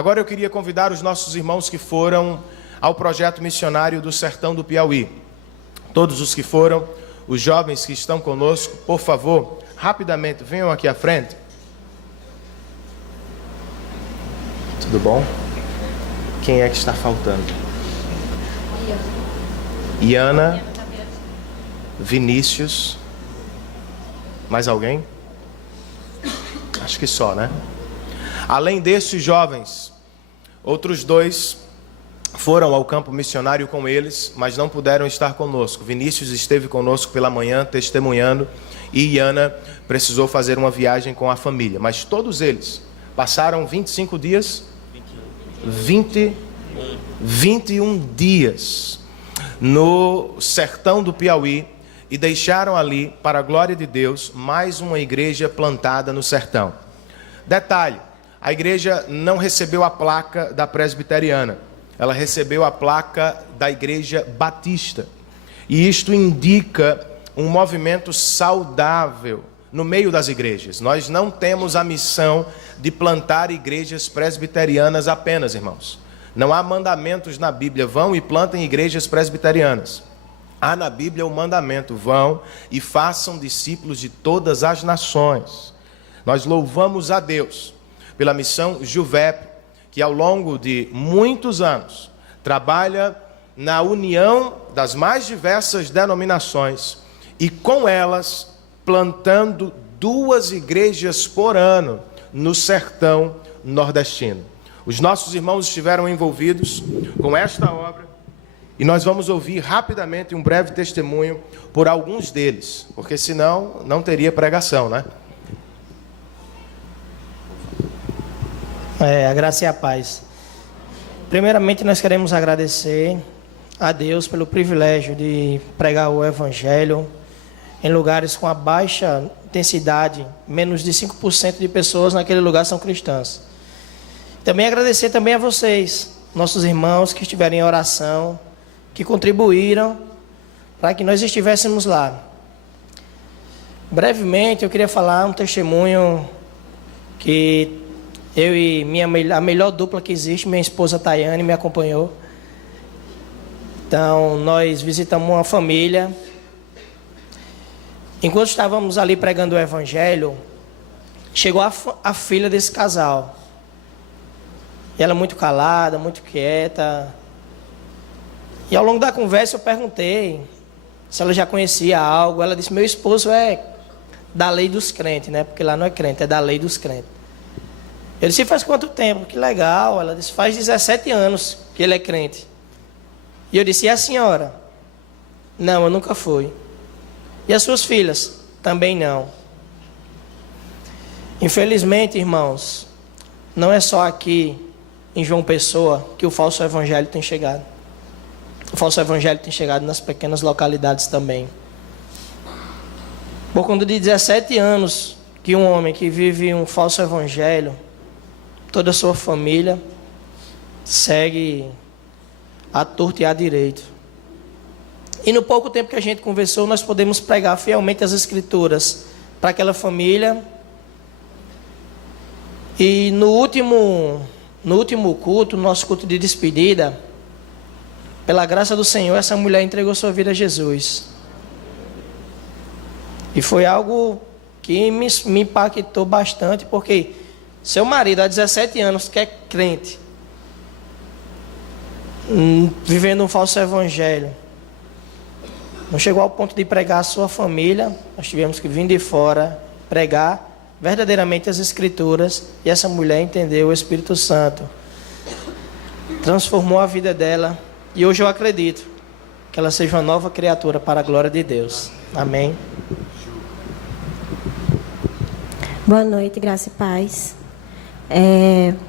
Agora eu queria convidar os nossos irmãos que foram ao projeto missionário do Sertão do Piauí. Todos os que foram, os jovens que estão conosco, por favor, rapidamente venham aqui à frente. Tudo bom? Quem é que está faltando? Iana, Vinícius, mais alguém? Acho que só, né? Além desses jovens, outros 2 foram ao campo missionário com eles, mas não puderam estar conosco. Vinícius esteve conosco pela manhã, testemunhando, e Iana precisou fazer uma viagem com a família. Mas todos eles passaram 25 dias? 21 dias no sertão do Piauí e deixaram ali, para a glória de Deus, mais uma igreja plantada no sertão. Detalhe, a igreja não recebeu a placa da presbiteriana, ela recebeu a placa da igreja batista. E isto indica um movimento saudável no meio das igrejas. Nós não temos a missão de plantar igrejas presbiterianas apenas, irmãos. Não há mandamentos na Bíblia, vão e plantem igrejas presbiterianas. Há na Bíblia o mandamento, vão e façam discípulos de todas as nações. Nós louvamos a Deus pela missão Juvep, que ao longo de muitos anos trabalha na união das mais diversas denominações e com elas plantando 2 igrejas por ano no sertão nordestino. Os nossos irmãos estiveram envolvidos com esta obra e nós vamos ouvir rapidamente um breve testemunho por alguns deles, porque senão não teria pregação, né? A graça e a paz. Primeiramente, nós queremos agradecer a Deus pelo privilégio de pregar o Evangelho em lugares com a baixa intensidade, menos de 5% de pessoas naquele lugar são cristãs. Também agradecer também a vocês, nossos irmãos que estiveram em oração, que contribuíram para que nós estivéssemos lá. Brevemente, eu queria falar um testemunho que eu e a melhor dupla que existe, minha esposa Tayane, me acompanhou. Então, nós visitamos uma família. Enquanto estávamos ali pregando o Evangelho, chegou a filha desse casal. Ela muito calada, muito quieta. E ao longo da conversa eu perguntei se ela já conhecia algo. Ela disse, meu esposo é da lei dos crentes, né? Porque lá não é crente, é da lei dos crentes. Eu disse, faz quanto tempo? Que legal. Ela disse, faz 17 anos que ele é crente. E eu disse, e a senhora? Não, eu nunca fui. E as suas filhas? Também não. Infelizmente, irmãos, não é só aqui em João Pessoa que o falso evangelho tem chegado. O falso evangelho tem chegado nas pequenas localidades também. Por conta de 17 anos que um homem que vive um falso evangelho, toda a sua família segue à torta e à direita. E no pouco tempo que a gente conversou, nós podemos pregar fielmente as Escrituras para aquela família. E no último culto, nosso culto de despedida, pela graça do Senhor, essa mulher entregou sua vida a Jesus. E foi algo que me impactou bastante, porque seu marido há 17 anos que é crente, vivendo um falso evangelho, não chegou ao ponto de pregar a sua família. Nós tivemos que vir de fora pregar verdadeiramente as Escrituras, e essa mulher entendeu. O Espírito Santo transformou a vida dela, e hoje eu acredito que ela seja uma nova criatura para a glória de Deus. Amém. Boa noite, graça e paz.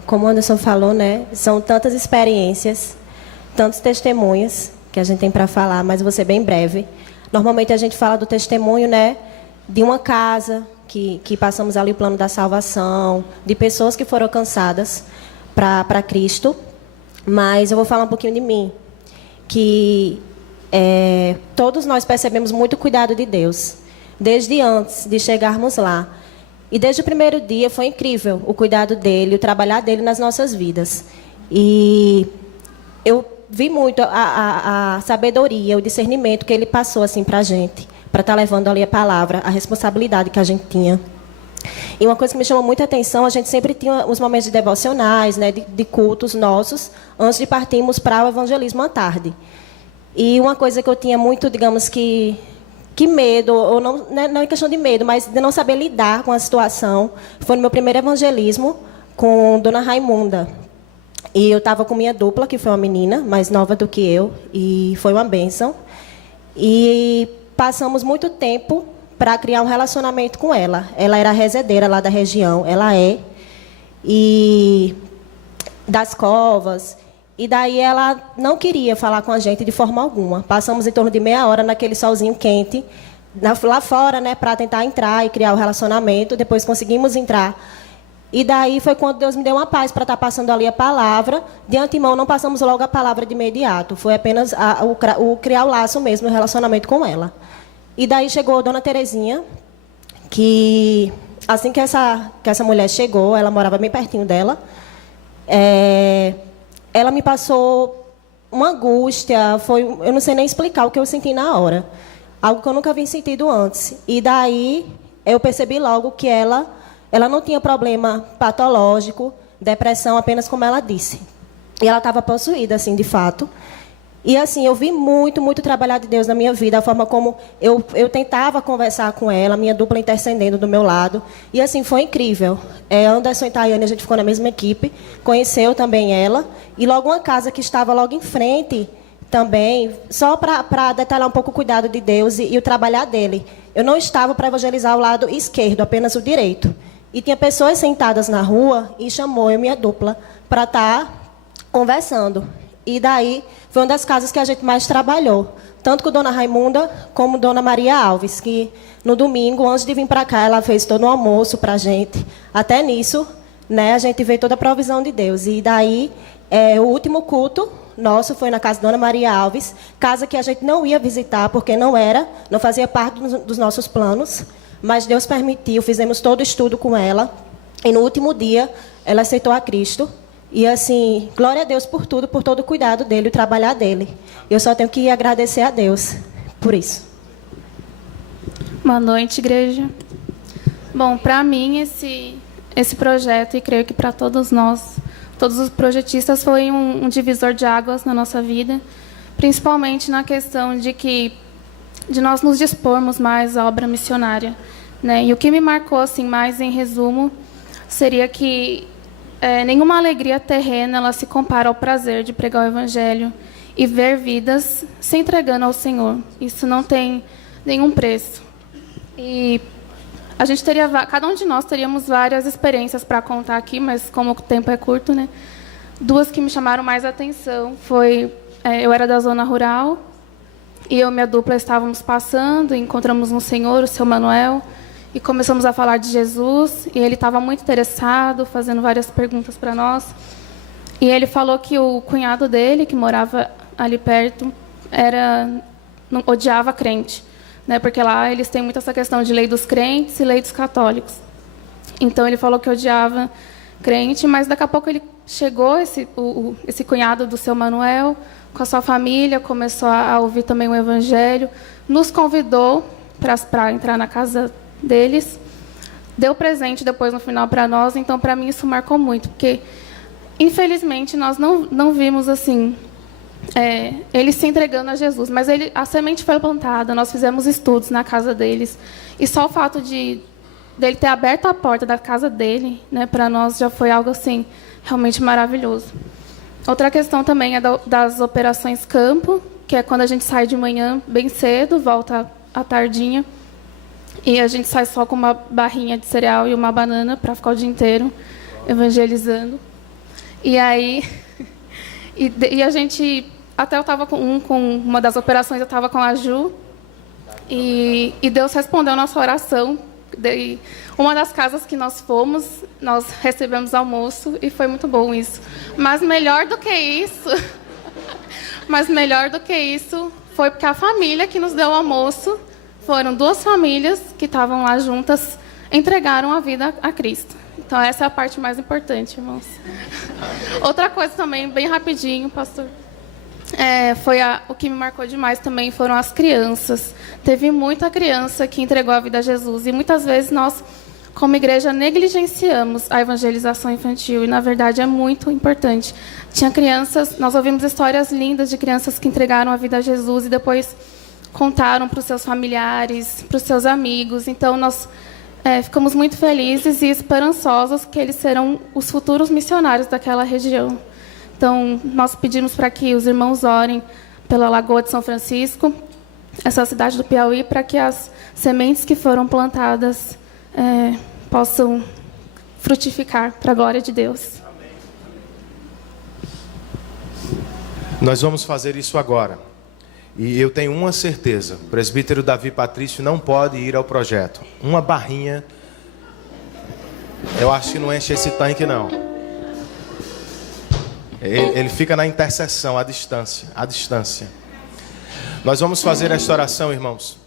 Como o Anderson falou, né? São tantas experiências, tantos testemunhos que a gente tem para falar, mas vou ser bem breve. Normalmente a gente fala do testemunho, né? De uma casa que passamos ali o plano da salvação, de pessoas que foram alcançadas para Cristo. Mas eu vou falar um pouquinho de mim, que todos nós percebemos muito cuidado de Deus, desde antes de chegarmos lá. E desde o primeiro dia foi incrível o cuidado dele, o trabalhar dele nas nossas vidas. E eu vi muito a sabedoria, o discernimento que ele passou assim, para a gente, para estar levando ali a palavra, a responsabilidade que a gente tinha. E uma coisa que me chamou muita atenção, a gente sempre tinha os momentos de devocionais, né, de cultos nossos, antes de partirmos para o evangelismo à tarde. E uma coisa que eu tinha muito, digamos que medo, ou não é questão de medo, mas de não saber lidar com a situação, foi no meu primeiro evangelismo com Dona Raimunda. E eu estava com minha dupla, que foi uma menina mais nova do que eu, e foi uma bênção. E passamos muito tempo para criar um relacionamento com ela. Ela era rezedeira lá da região, ela é, e das covas. E daí ela não queria falar com a gente de forma alguma. Passamos em torno de meia hora naquele solzinho quente, lá fora, né, para tentar entrar e criar o relacionamento. Depois conseguimos entrar. E daí foi quando Deus me deu uma paz para estar passando ali a palavra. De antemão, não passamos logo a palavra de imediato. Foi apenas o criar o laço mesmo, o relacionamento com ela. E daí chegou a Dona Terezinha, que assim que essa mulher chegou, ela morava bem pertinho dela, ela me passou uma angústia, eu não sei nem explicar o que eu senti na hora. Algo que eu nunca havia sentido antes. E daí eu percebi logo que ela não tinha problema patológico, depressão, apenas como ela disse. E ela estava possuída, assim, de fato. E assim, eu vi muito, muito trabalhar de Deus na minha vida, a forma como eu tentava conversar com ela, minha dupla intercedendo do meu lado. E assim, foi incrível. Anderson e Tayane, a gente ficou na mesma equipe, conheceu também ela. E logo uma casa que estava logo em frente também, só para detalhar um pouco o cuidado de Deus e o trabalhar dele. Eu não estava para evangelizar o lado esquerdo, apenas o direito. E tinha pessoas sentadas na rua e chamou eu e minha dupla para estar conversando. E daí foi uma das casas que a gente mais trabalhou, tanto com Dona Raimunda como Dona Maria Alves, que no domingo, antes de vir para cá, ela fez todo um almoço para a gente. Até nisso, né, a gente vê toda a provisão de Deus. E daí, o último culto nosso foi na casa de Dona Maria Alves, casa que a gente não ia visitar, porque não fazia parte dos nossos planos, mas Deus permitiu, fizemos todo o estudo com ela, e no último dia, ela aceitou a Cristo. E assim, glória a Deus por tudo, por todo o cuidado dele, o trabalhar dele. Eu só tenho que agradecer a Deus por isso. Boa noite, igreja. Bom, para mim, esse projeto, e creio que para todos nós, todos os projetistas, foi um divisor de águas na nossa vida, principalmente na questão de nós nos dispormos mais à obra missionária, né? E o que me marcou assim mais em resumo seria que nenhuma alegria terrena ela se compara ao prazer de pregar o Evangelho e ver vidas se entregando ao Senhor. Isso não tem nenhum preço. E a gente cada um de nós teríamos várias experiências para contar aqui, mas como o tempo é curto, né? Duas que me chamaram mais atenção foi eu era da zona rural e eu e minha dupla estávamos passando, encontramos um senhor, o seu Manuel, e começamos a falar de Jesus, e ele estava muito interessado, fazendo várias perguntas para nós. E ele falou que o cunhado dele, que morava ali perto, odiava crente, né? Porque lá eles têm muito essa questão de lei dos crentes e lei dos católicos. Então ele falou que odiava crente, mas daqui a pouco ele chegou, esse cunhado do seu Manuel, com a sua família, começou a ouvir também o Evangelho, nos convidou para entrar na casa deles, deu presente depois no final para nós. Então para mim isso marcou muito, porque infelizmente nós não vimos assim eles se entregando a Jesus, mas a semente foi plantada, nós fizemos estudos na casa deles, e só o fato dele ter aberto a porta da casa dele, né, para nós já foi algo assim realmente maravilhoso. Outra questão também é das operações campo, que é quando a gente sai de manhã bem cedo, volta à tardinha. E a gente sai só com uma barrinha de cereal e uma banana para ficar o dia inteiro evangelizando. E aí, e a gente, até eu estava com uma das operações, eu estava com a Ju, e Deus respondeu a nossa oração. Uma das casas que nós fomos, nós recebemos almoço, e foi muito bom isso. Mas melhor do que isso, foi porque a família que nos deu o almoço, foram duas famílias que estavam lá juntas, entregaram a vida a Cristo. Então, essa é a parte mais importante, irmãos. Outra coisa também, bem rapidinho, pastor. O que me marcou demais também foram as crianças. Teve muita criança que entregou a vida a Jesus. E muitas vezes nós, como igreja, negligenciamos a evangelização infantil. E, na verdade, é muito importante. Tinha crianças, nós ouvimos histórias lindas de crianças que entregaram a vida a Jesus e depois contaram para os seus familiares, para os seus amigos. Então, nós ficamos muito felizes e esperançosos que eles serão os futuros missionários daquela região. Então, nós pedimos para que os irmãos orem pela Lagoa de São Francisco, essa cidade do Piauí, para que as sementes que foram plantadas possam frutificar para a glória de Deus. Nós vamos fazer isso agora. E eu tenho uma certeza, o presbítero Davi Patrício não pode ir ao projeto. Uma barrinha, eu acho que não enche esse tanque, não. Ele fica na intercessão, à distância. Nós vamos fazer esta oração, irmãos,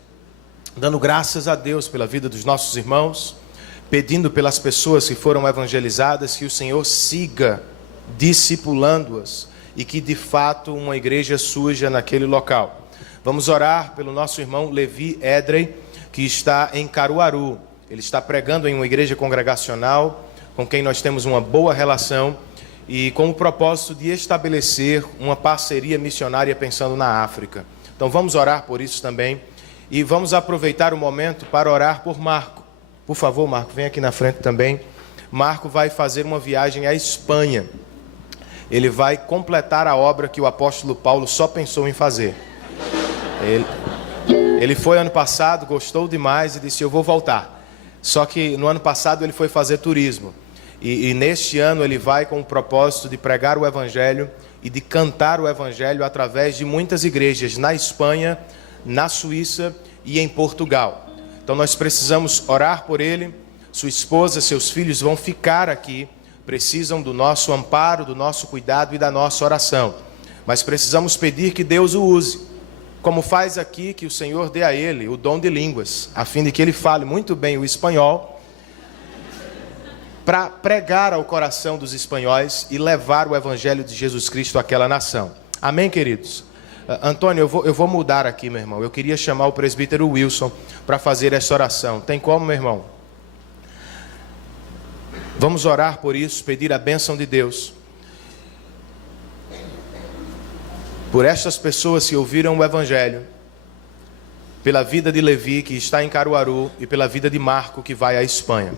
dando graças a Deus pela vida dos nossos irmãos, pedindo pelas pessoas que foram evangelizadas, que o Senhor siga discipulando-as e que de fato uma igreja surja naquele local. Vamos orar pelo nosso irmão Levi Edrey, que está em Caruaru. Ele está pregando em uma igreja congregacional, com quem nós temos uma boa relação, e com o propósito de estabelecer uma parceria missionária pensando na África. Então vamos orar por isso também, e vamos aproveitar o momento para orar por Marco. Por favor, Marco, vem aqui na frente também. Marco vai fazer uma viagem à Espanha. Ele vai completar a obra que o apóstolo Paulo só pensou em fazer. Ele foi ano passado, gostou demais e disse, eu vou voltar. Só que no ano passado ele foi fazer turismo. E neste ano ele vai com o propósito de pregar o Evangelho e de cantar o Evangelho através de muitas igrejas na Espanha, na Suíça e em Portugal. Então nós precisamos orar por ele. Sua esposa, seus filhos vão ficar aqui. Precisam do nosso amparo, do nosso cuidado e da nossa oração. Mas precisamos pedir que Deus o use. Como faz aqui, que o Senhor dê a ele o dom de línguas, a fim de que ele fale muito bem o espanhol, para pregar ao coração dos espanhóis e levar o Evangelho de Jesus Cristo àquela nação. Amém, queridos? Antônio, eu vou mudar aqui, meu irmão. Eu queria chamar o presbítero Wilson para fazer essa oração. Tem como, meu irmão? Vamos orar por isso, pedir a bênção de Deus. Por estas pessoas que ouviram o Evangelho, pela vida de Levi, que está em Caruaru, e pela vida de Marco, que vai à Espanha.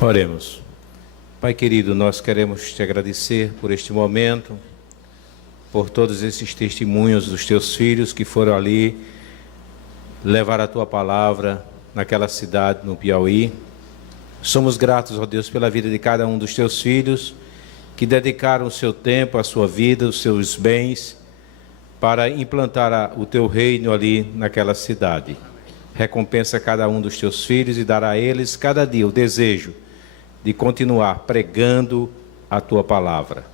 Oremos. Pai querido, nós queremos te agradecer por este momento, por todos esses testemunhos dos teus filhos que foram ali levar a tua palavra naquela cidade, no Piauí. Somos gratos, ó Deus, pela vida de cada um dos teus filhos que dedicaram o seu tempo, a sua vida, os seus bens para implantar o teu reino ali naquela cidade. Recompensa cada um dos teus filhos e dará a eles cada dia o desejo de continuar pregando a tua palavra.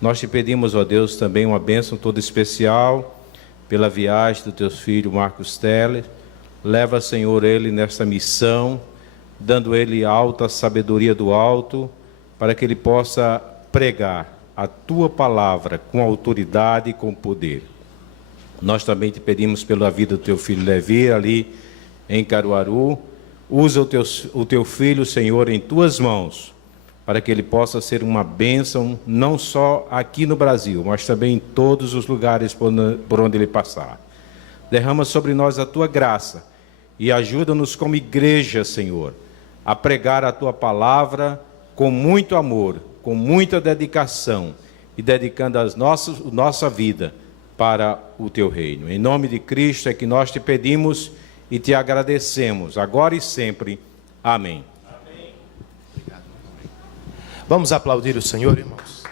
Nós te pedimos, ó Deus, também uma bênção toda especial pela viagem do teu filho Marcos Teller. Leva, Senhor, ele nesta missão, dando ele alta sabedoria do alto, para que ele possa pregar a tua palavra com autoridade e com poder. Nós também te pedimos pela vida do teu filho Levi, ali em Caruaru. Usa o teu filho, Senhor, em tuas mãos, para que ele possa ser uma bênção, não só aqui no Brasil, mas também em todos os lugares por onde ele passar. Derrama sobre nós a tua graça e ajuda-nos como igreja, Senhor, a pregar a tua palavra com muito amor, com muita dedicação e dedicando a nossa vida para o teu reino. Em nome de Cristo é que nós te pedimos e te agradecemos, agora e sempre. Amém. Amém. Vamos aplaudir o Senhor, irmãos.